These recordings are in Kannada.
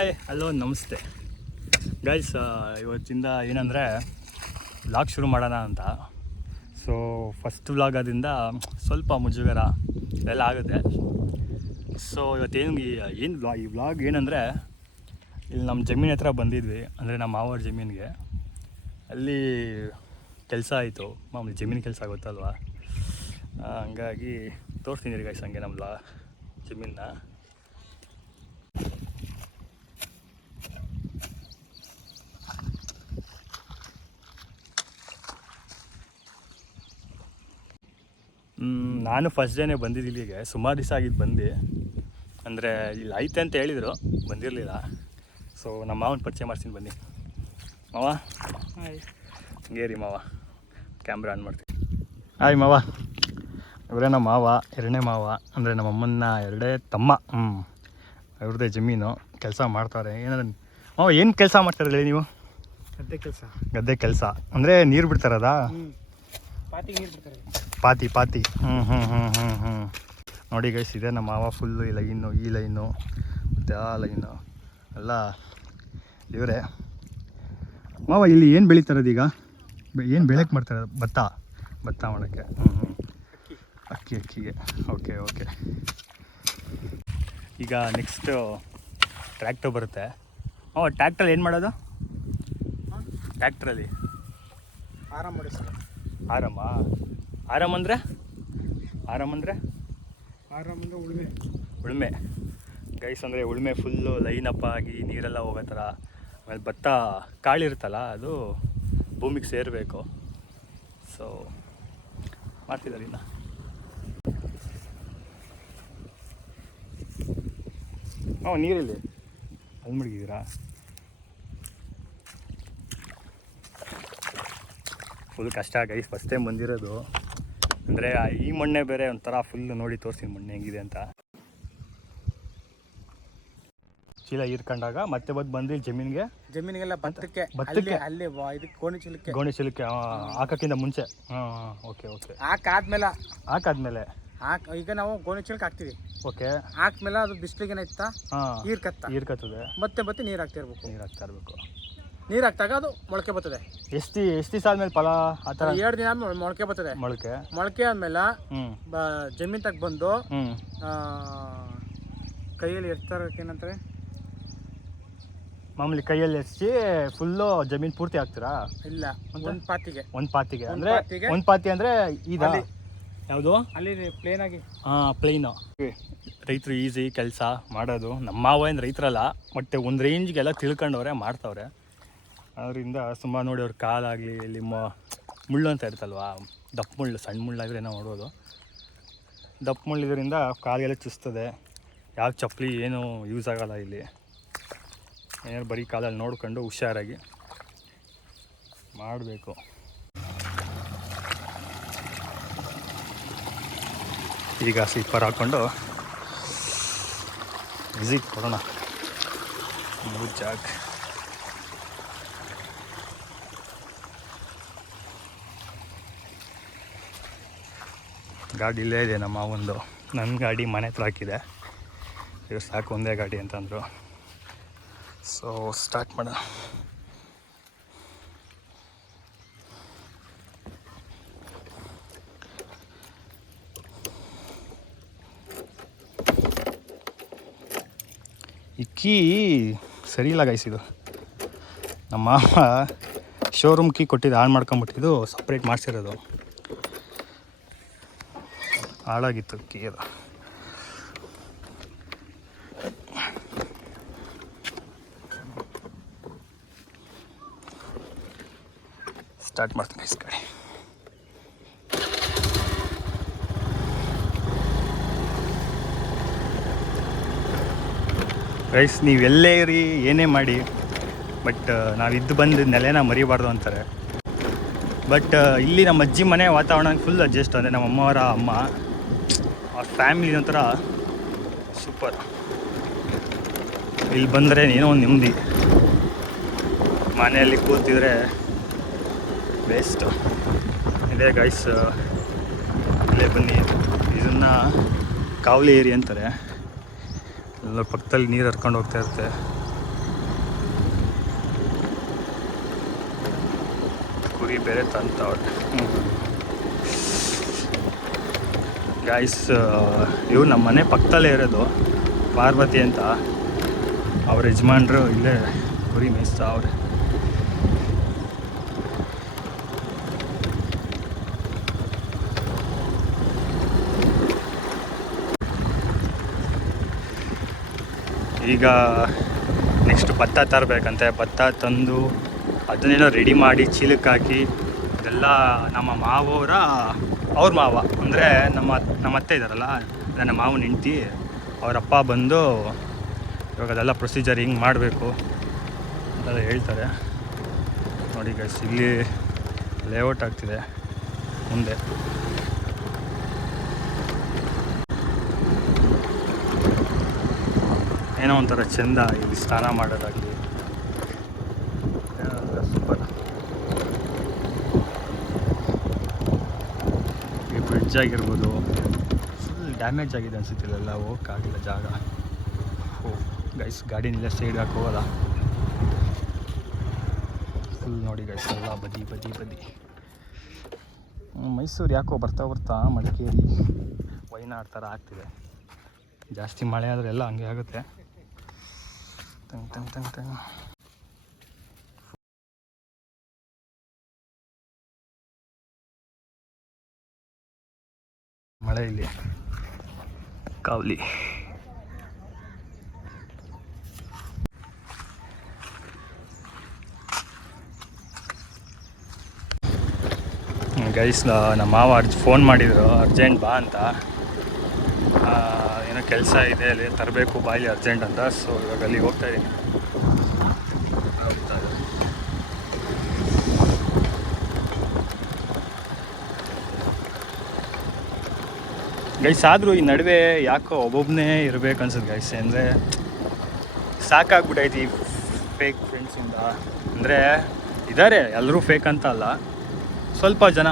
ಹಾಯ್ ಹಲೋ ನಮಸ್ತೆ ಗೈಸ್. ಇವತ್ತಿಂದ ಏನಂದರೆ ವ್ಲಾಗ್ ಶುರು ಮಾಡೋಣ ಅಂತ. ಸೊ ಫಸ್ಟ್ ವ್ಲಾಗ್ ಆದ್ರಿಂದ ಸ್ವಲ್ಪ ಮುಜುಗರ ಎಲ್ಲ ಆಗುತ್ತೆ. ಸೊ ಇವತ್ತೇನು ಈ ವ್ಲಾಗ್ ಏನಂದರೆ, ಇಲ್ಲಿ ನಮ್ಮ ಜಮೀನು ಹತ್ರ ಬಂದಿದ್ವಿ, ಅಂದರೆ ನಮ್ಮ ಮಾವರ ಜಮೀನಿಗೆ. ಅಲ್ಲಿ ಕೆಲಸ ಆಯಿತು, ಮಾಮೂಲಿ ಜಮೀನು ಕೆಲಸ ಆಗುತ್ತಲ್ವ, ಹಂಗಾಗಿ ತೋರಿಸ್ತೀನಿ ಗೈಸ್ ಹಂಗೆ ನಮ್ಮ ಜಮೀನನ್ನ. ನಾನು ಫಸ್ಟ್ ಡೇನೇ ಬಂದಿದ್ದು ಇಲ್ಲಿಗೆ. ಸುಮಾರು ದಿವಸ ಆಗಿದ್ದು ಬಂದು, ಅಂದರೆ ಇಲ್ಲಿ ಐತೆ ಅಂತ ಹೇಳಿದರು, ಬಂದಿರಲಿಲ್ಲ. ಸೊ ನಮ್ಮ ಮಾವನ ಪರಿಚಯ ಮಾಡ್ತೀನಿ ಬನ್ನಿ. ಮಾವ ಹಂಗೆ ರೀ ಮಾವ, ಕ್ಯಾಮ್ರಾ ಆನ್ ಮಾಡ್ತೀನಿ. ಹಾಯ್ ಮಾವ, ಇವರೇ ನಮ್ಮ ಮಾವ, ಎರಡನೇ ಮಾವ, ಅಂದರೆ ನಮ್ಮ ಅಮ್ಮನ ಎರಡೇ ತಮ್ಮ. ಅವ್ರದ್ದೇ ಜಮೀನು, ಕೆಲಸ ಮಾಡ್ತಾರೆ. ಏನಾದ್ರು ಮಾವ ಏನು ಕೆಲಸ ಮಾಡ್ತಾರಲ್ಲ ನೀವು? ಗದ್ದೆ ಕೆಲಸ ಅಂದರೆ ನೀರು ಬಿಡ್ತಾರದಾ? ಪಾತಿ. ನೋಡಿ ಗೈಸ್, ಇದೆ ನಮ್ಮ ಮಾವ. ಫುಲ್ಲು ಈ ಲೈನು ಮತ್ತು ಆ ಲೈನು ಎಲ್ಲ ಇವರೇ. ಮಾವ ಇಲ್ಲಿ ಏನು ಬೆಳೀತಾರದೀಗ? ಏನು ಬೆಳೆಯಕ್ಕೆ ಮಾಡ್ತಾರೆ? ಭತ್ತ ಮಾಡೋಕ್ಕೆ. ಅಕ್ಕಿಗೆ. ಓಕೆ. ಈಗ ನೆಕ್ಸ್ಟು ಟ್ರ್ಯಾಕ್ಟರ್ ಬರುತ್ತೆ. ಟ್ರ್ಯಾಕ್ಟ್ರಲ್ಲಿ ಏನು ಮಾಡೋದು? ಟ್ರ್ಯಾಕ್ಟ್ರಲ್ಲಿ ಆರಾಮ್ ಮಾಡಿ ಸರ್. ಆರಾಮ್ ಅಂದರೆ ಉಳುಮೆ ಗೈಸ್. ಅಂದರೆ ಉಳುಮೆ ಫುಲ್ಲು ಲೈನಪ್ ಆಗಿ ನೀರೆಲ್ಲ ಹೋಗೋ ಥರ. ಆಮೇಲೆ ಭತ್ತ ಕಾಳಿರುತ್ತಲ್ಲ, ಅದು ಭೂಮಿಗೆ ಸೇರಬೇಕು. ಸೊ ಮಾಡ್ತಿದ್ದಾರೆ ಇನ್ನು. ನೀರಿಲ್ಲಿ ಅಲ್ಲಿ ಮುಳುಗಿದ್ದೀರಾ? ಫುಲ್ ಕಷ್ಟ ಗೈಸ್, ಫಸ್ಟ್ ಟೈಮ್ ಬಂದಿರೋದು. ಅಂದರೆ ಈ ಮಣ್ಣೆ ಬೇರೆ ಒಂಥರ ಫುಲ್. ನೋಡಿ ತೋರಿಸ್ತೀನಿ ಮಣ್ಣು ಹೆಂಗಿದೆ ಅಂತ. ಚೀಲ ಹೀರ್ಕೊಂಡಾಗ ಮತ್ತೆ ಬಂದು ಜಮೀನಿಗೆಲ್ಲ ಭತ್ತಕ್ಕೆ ಅಲ್ಲಿ ಇದಕ್ಕೆ ಗೋಣಿ ಚೀಲಕ್ಕೆ ಹಾಕೋಕ್ಕಿಂತ ಮುಂಚೆ. ಓಕೆ. ಹಾಕಾದ್ಮೇಲೆ ಈಗ ನಾವು ಗೋಣಿ ಚೀಲಕ್ಕೆ ಹಾಕ್ತೀವಿ. ಓಕೆ. ಹಾಕ್ಮೇಲೆ ಅದು ಬಿಸಿಲಿಗೆ ಏನಾಯ್ತಾ ಹೀರ್ಕತ್ತದೆ. ಮತ್ತೆ ನೀರು ಹಾಕ್ತಾ ಇರಬೇಕು. ನೀರು ಹಾಕ್ದಾಗ ಅದು ಮೊಳಕೆ ಬರ್ತದೆ. ಎಷ್ಟು ದಿವಸ ಆದ್ಮೇಲೆ ಫಲ? ಆ ಥರ 2 ದಿನ ಆದ್ಮೇಲೆ ಮೊಳಕೆ ಬರ್ತದೆ. ಮೊಳಕೆ ಆದ್ಮೇಲೆ ಜಮೀನ್ ತಗ ಬಂದು ಕೈಯಲ್ಲಿ ಏನಂತಾರೆ, ಮಾಮೂಲಿ ಕೈಯಲ್ಲಿ ಎರ್ಚಿ ಫುಲ್ಲು ಜಮೀನು ಪೂರ್ತಿ ಹಾಕ್ತೀರಾ? ಇಲ್ಲ, ಒಂದು ಪಾತಿಗೆ ಅಂದರೆ ಒಂದು ಪಾತಿ ಅಂದರೆ ಇದು ಯಾವುದು? ಅಲ್ಲಿ ಪ್ಲೇನ್ ಆಗಿ. ಪ್ಲೇನು. ರೈತರು ಈಸಿ ಕೆಲಸ ಮಾಡೋದು. ನಮ್ಮ ಮಾವ ಏನು ರೈತರಲ್ಲ, ಬಟ್ ಒಂದು ರೇಂಜ್ಗೆಲ್ಲ ತಿಳ್ಕೊಂಡವ್ರೆ, ಮಾಡ್ತಾವ್ರೆ. ಅದರಿಂದ ಸುಮಾರು ನೋಡಿ, ಅವ್ರ ಕಾಲಾಗಲಿ ಇಲ್ಲಿ ಮುಳ್ಳು ಅಂತ ಇರ್ತಲ್ವ, ದಪ್ಪ ಮುಳ್ಳು, ಸಣ್ಣ ಮುಳ್ಳಾದರೆ ನಾವು ನೋಡ್ಬೋದು. ದಪ್ಪ ಮುಳ್ಳಿದ್ರಿಂದ ಕಾಲಿಗೆಲ್ಲ ಚುಸ್ತದೆ. ಯಾವ ಚಪ್ಪಲಿ ಏನೂ ಯೂಸ್ ಆಗೋಲ್ಲ ಇಲ್ಲಿ. ಏನಾದ್ರು ಬರೀ ಕಾಲಲ್ಲಿ ನೋಡ್ಕೊಂಡು ಹುಷಾರಾಗಿ ಮಾಡಬೇಕು. ಈಗ ಸ್ಲೀಪರ್ ಹಾಕ್ಕೊಂಡು ವಿಸಿಟ್ ಕೊಡೋಣ ಜಾಗ. ಗಾಡಿ ಇಲ್ಲೇ ಇದೆ ನಮ್ಮ ಒಂದು. ನನ್ನ ಗಾಡಿ ಮನೆ ಹತ್ರ ಹಾಕಿದೆ. ಇವ್ರು ಸಾಕು ಒಂದೇ ಗಾಡಿ ಅಂತಂದರು. ಸೊ ಸ್ಟಾರ್ಟ್ ಮಾಡೋಣ. ಈ ಕೀ ಸರಿ ಇಲ್ಲ ಗೈಸ್. ಇದು ನಮ್ಮ ಮಾವ ಶೋರೂಮ್ ಕೀ ಕೊಟ್ಟಿದ್ದು, ಆನ್ ಮಾಡ್ಕೊಂಬಿಟ್ಟಿದ್ದು, ಸಪ್ರೇಟ್ ಮಾಡಿಸಿರೋದು. ಹಾಳಾಗಿತ್ತು ಕೀ ಅದು. ಸ್ಟಾರ್ಟ್ ಮಾಡ್ತೀನಿ ಗೈಸ್ ಗಾಡಿ. ಗೈಸ್, ನೀವೆಲ್ಲೇ ಇರಿ, ಏನೇ ಮಾಡಿ, ಬಟ್ ನಾವಿದ್ದು ಬಂದು ನೆಲೆನ ಮರಿಬಾರ್ದು ಅಂತಾರೆ. ಬಟ್ ಇಲ್ಲಿ ನಮ್ಮ ಅಜ್ಜಿ ಮನೆ ವಾತಾವರಣ ಫುಲ್ ಅಡ್ಜಸ್ಟ್. ಅಂದರೆ ನಮ್ಮ ಅಮ್ಮವರ ಅಮ್ಮ, ಅವ್ರ ಫ್ಯಾಮಿಲಿ ಒಂಥರ ಸೂಪರ್. ಇಲ್ಲಿ ಬಂದರೆ ಏನೋ ಒಂದು ನೆಮ್ಮದಿ. ಮನೆಯಲ್ಲಿ ಕೂತಿದ್ರೆ ಬೆಸ್ಟ್. ಇದೇ ಗೈಸ್, ಇಲ್ಲೇ ಬನ್ನಿ. ಇದನ್ನು ಕಾವಲಿ ಏರಿ ಅಂತಾರೆ. ಎಲ್ಲ ಪಕ್ಕದಲ್ಲಿ ನೀರು ಹರ್ಕೊಂಡು ಹೋಗ್ತಾ ಇರುತ್ತೆ. ಕುರಿ ಬೇರೆ ತಂತವ್ರೆ. ಗೈಸ್ ಇವ್ರು ನಮ್ಮ ಮನೆ ಪಕ್ಕದಲ್ಲೇ ಇರೋದು, ಪಾರ್ವತಿ ಅಂತ. ಅವ್ರ ಯಜಮಾನ್ರು ಇಲ್ಲೇ ಕುರಿ ಮೇಯಿಸ್ತಾವ್ರೆ. ಈಗ ನೆಕ್ಸ್ಟ್ ಭತ್ತ ತರಬೇಕಂತೆ. ಭತ್ತ ತಂದು ಅದನ್ನೇನೋ ರೆಡಿ ಮಾಡಿ ಚೀಲಕ್ಕೆ ಹಾಕಿ, ಅದೆಲ್ಲ ನಮ್ಮ ಅವ್ರ ಮಾವ ಅಂದರೆ ನಮ್ಮ ಅತ್ತೆ ಇದ್ದಾರಲ್ಲ, ನನ್ನ ಮಾವನ ಹೆಂಡ್ತಿ ಅವರಪ್ಪ ಬಂದು ಇವಾಗ ಅದೆಲ್ಲ ಪ್ರೊಸೀಜರ್ ಹಿಂಗೆ ಮಾಡಬೇಕು ಅಂತೆಲ್ಲ ಹೇಳ್ತಾರೆ. ನೋಡಿ ಗೈಸ್, ಇಲ್ಲಿ ಲೇಔಟ್ ಆಗ್ತಿದೆ ಮುಂದೆ. ಏನೋ ಒಂಥರ ಚೆಂದ ಇಲ್ಲಿ ಸ್ನಾನ ಮಾಡೋದಾಗಲಿ, ಸೂಪರ್. ಈ ಬ್ರಿಡ್ಜ್ ಆಗಿರ್ಬೋದು, ಫುಲ್ ಡ್ಯಾಮೇಜ್ ಆಗಿದೆ ಅನ್ಸುತ್ತೆ, ಇಲ್ಲೆಲ್ಲ ಹೋಗೋಕ್ಕಾಗಿಲ್ಲ ಜಾಗ. ಗೈಸ್ ಗಾಡಿನೆಲ್ಲ ಸೈಡ್ ಹಾಕೋಲ್ಲ, ಫುಲ್ ನೋಡಿ ಗೈಸ್ ಎಲ್ಲ ಬದಿ ಬದಿ ಬದಿ. ಮೈಸೂರು ಯಾಕೋ ಬರ್ತಾ ಮಡಿಕೇರಿ ವಯನಾಡ್ ಥರ ಆಗ್ತಿದೆ. ಜಾಸ್ತಿ ಮಳೆ ಆದರೆ ಎಲ್ಲ ಹಂಗೆ ಆಗುತ್ತೆ. ಮಳೆ ಇಲ್ಲಿ ಕಾವಲಿ. ಗೈಸ್ ನಮ್ಮ ಮಾವ ಫೋನ್ ಮಾಡಿದರು, ಅರ್ಜೆಂಟ್ ಬಾ ಅಂತ. ಏನೋ ಕೆಲಸ ಇದೆ ಅಲ್ಲಿ ತರಬೇಕು ಬಾಯಲ್ಲಿ ಅರ್ಜೆಂಟ್ ಅಂತ. ಸೊ ಇವಾಗ ಅಲ್ಲಿ ಹೋಗ್ತಾ ಇದ್ದೀನಿ. ಗೈಸ್ ಆದರೂ ಈ ನಡುವೆ ಯಾಕೋ ಒಬ್ಬೊಬ್ಬನೇ ಇರಬೇಕು ಅನ್ಸುತ್ತೆ ಗೈಸ್. ಅಂದರೆ ಸಾಕಾಗ್ಬಿಟ್ಟೈತಿ ಫೇಕ್ ಫ್ರೆಂಡ್ಸಿಂದ. ಅಂದರೆ ಇದ್ದಾರೆ, ಎಲ್ಲರೂ ಫೇಕ್ ಅಂತ ಅಲ್ಲ, ಸ್ವಲ್ಪ ಜನ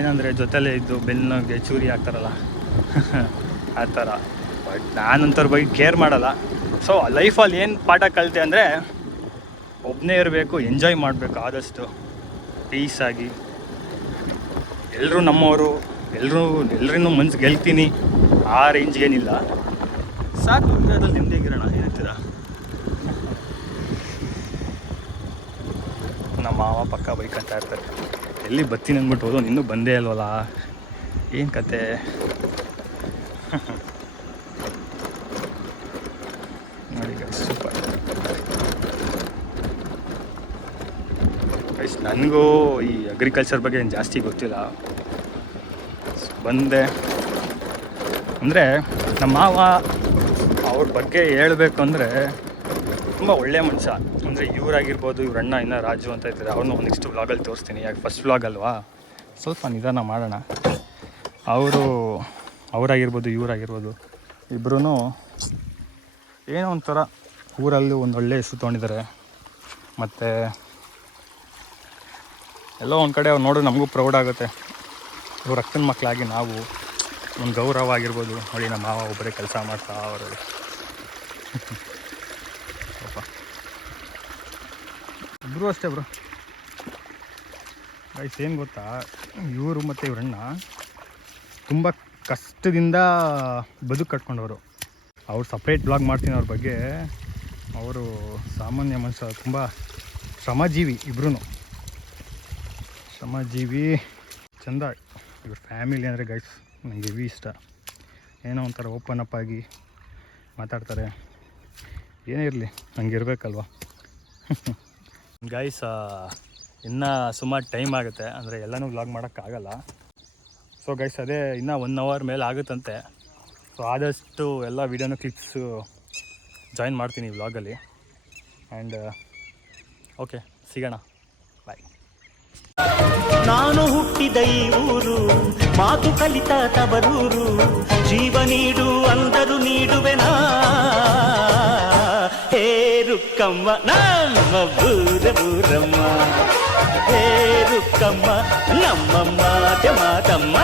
ಏನಂದರೆ ಜೊತೆಲೇ ಇದ್ದು ಬೆನ್ನಿಗೆ ಚೂರಿ ಹಾಕ್ತಾರಲ್ಲ ಆ ಥರ. ಬಟ್ ನಾನಂಥವ್ರ ಬಗ್ಗೆ ಕೇರ್ ಮಾಡಲ್ಲ. ಸೊ ಲೈಫಲ್ಲಿ ಏನು ಪಾಠ ಕಲಿತೆ ಅಂದರೆ, ಒಬ್ಬನೇ ಇರಬೇಕು, ಎಂಜಾಯ್ ಮಾಡಬೇಕು ಆದಷ್ಟು ಪೀಸಾಗಿ. ಎಲ್ಲರೂ ನಮ್ಮವರು, ಎಲ್ಲರೂ ಮನ್ಸು ಗೆಲ್ತೀನಿ ಆ ರೇಂಜ್ಗೇನಿಲ್ಲ, ಸಾಕು ಅದ್ರಲ್ಲಿ ನೆಮ್ಮದಿಯಾಗಿರೋಣ. ಏನಂತೀರ? ನಮ್ಮ ಮಾವ ಪಕ್ಕ ಬೈಕ್ ಅಂತ ಇರ್ತಾರೆ, ಎಲ್ಲಿ ಬರ್ತೀನಿ ಅಂದ್ಬಿಟ್ಟು ಹೋದೋ, ಇನ್ನೂ ಬಂದೇ ಅಲ್ವಲ್ಲ, ಏನು ಕತೆ. ನೋಡಿ ಗೈಸ್ ಸೂಪರ್. ಗೈಸ್ ನನಗೂ ಈ ಅಗ್ರಿಕಲ್ಚರ್ ಬಗ್ಗೆ ಏನು ಜಾಸ್ತಿ ಗೊತ್ತಿಲ್ಲ, ಬಂದೆ. ಅಂದರೆ ನಮ್ಮ ಮಾವ ಅವ್ರ ಬಗ್ಗೆ ಹೇಳಬೇಕು ಅಂದರೆ ತುಂಬ ಒಳ್ಳೆಯ ಮನುಷ್ಯ. ಅಂದರೆ ಇವರಾಗಿರ್ಬೋದು, ಇವ್ರ ಅಣ್ಣ ಇನ್ನು ರಾಜು ಅಂತ ಇರ್ತಾರೆ, ಅವ್ರನ್ನ ನೆಕ್ಸ್ಟ್ ವ್ಲಾಗಲ್ಲಿ ತೋರಿಸ್ತೀನಿ. ಯಾಕೆ ಫಸ್ಟ್ ವ್ಲಾಗ್ ಅಲ್ವಾ, ಸ್ವಲ್ಪ ನಿಧಾನ ಮಾಡೋಣ. ಅವರಾಗಿರ್ಬೋದು ಇವರಾಗಿರ್ಬೋದು ಇಬ್ಬರೂ ಏನೋ ಒಂಥರ ಊರಲ್ಲಿ ಒಂದು ಒಳ್ಳೆ ಹೆಸರು ತೊಗೊಂಡಿದ್ದಾರೆ. ಮತ್ತು ಎಲ್ಲೋ ಒಂದು ಕಡೆ ಅವ್ರು ನೋಡಿದ್ರೆ ನಮಗೂ ಪ್ರೌಡ್ ಆಗುತ್ತೆ. ಇವ್ರ ಅಕ್ಕನ ಮಕ್ಕಳಾಗಿ ನಾವು ಒಂದು ಗೌರವ ಆಗಿರ್ಬೋದು. ನೋಡಿ ನಮ್ಮ ಮಾವ ಒಬ್ಬರೇ ಕೆಲಸ ಮಾಡ್ತಾ ಅವರು. ಇಬ್ಬರು ಅಷ್ಟೇ ಬ್ರೋ. ಗೈಸ್ ಏನು ಗೊತ್ತಾ, ಇವರು ಮತ್ತು ಇವರಣ್ಣ ತುಂಬ ಕಷ್ಟದಿಂದ ಬದುಕು ಕಟ್ಕೊಂಡವರು. ಅವ್ರು ಸಪ್ರೇಟ್ ಬ್ಲಾಗ್ ಮಾಡ್ತೀನಿ ಅವ್ರ ಬಗ್ಗೆ. ಅವರು ಸಾಮಾನ್ಯ ಮನುಷ್ಯ, ತುಂಬ ಶ್ರಮಜೀವಿ ಇಬ್ಬರೂ. ಶ್ರಮಜೀವಿ ಚೆಂದ. ಇವ್ರ ಫ್ಯಾಮಿಲಿ ಅಂದರೆ ಗೈಸ್ ನನಗೆ ಹೆವಿ ಇಷ್ಟ. ಏನೋ ಒಂಥರ ಓಪನ್ ಅಪ್ ಆಗಿ ಮಾತಾಡ್ತಾರೆ. ಏನೇ ಇರಲಿ ಹಂಗೆ ಇರಬೇಕಲ್ವ. ಗೈಸ್ ಇನ್ನೂ ಸುಮಾರು ಟೈಮ್ ಆಗುತ್ತೆ, ಅಂದರೆ ಎಲ್ಲನೂ ವ್ಲಾಗ್ ಮಾಡೋಕ್ಕಾಗಲ್ಲ. ಸೊ ಗೈಸ್ ಅದೇ ಇನ್ನೂ 1 hour ಮೇಲೆ ಆಗುತ್ತಂತೆ. ಸೊ ಆದಷ್ಟು ಎಲ್ಲ ವೀಡಿಯೋನ ಕ್ಲಿಪ್ಸು ಜಾಯಿನ್ ಮಾಡ್ತೀನಿ ವ್ಲಾಗಲ್ಲಿ. ಆ್ಯಂಡ್ ಓಕೆ, ಸಿಗೋಣ, ಬಾಯ್. ನಾನು ಹುಟ್ಟಿದ ಈ ಊರು, ಮಾತು ಕಲಿತ ತವರೂರು, ಜೀವ ನೀಡು ಅಂದರು ನೀಡುವೆನಾ. ಹೇ ರುಕ್ಕಮ್ಮ ನಮ್ಮ ಬೂರಮ್ಮ, ಹೇ ರುಕ್ಕಮ್ಮ ನಮ್ಮ ಮಾತೆ ಮಾತಮ್ಮ.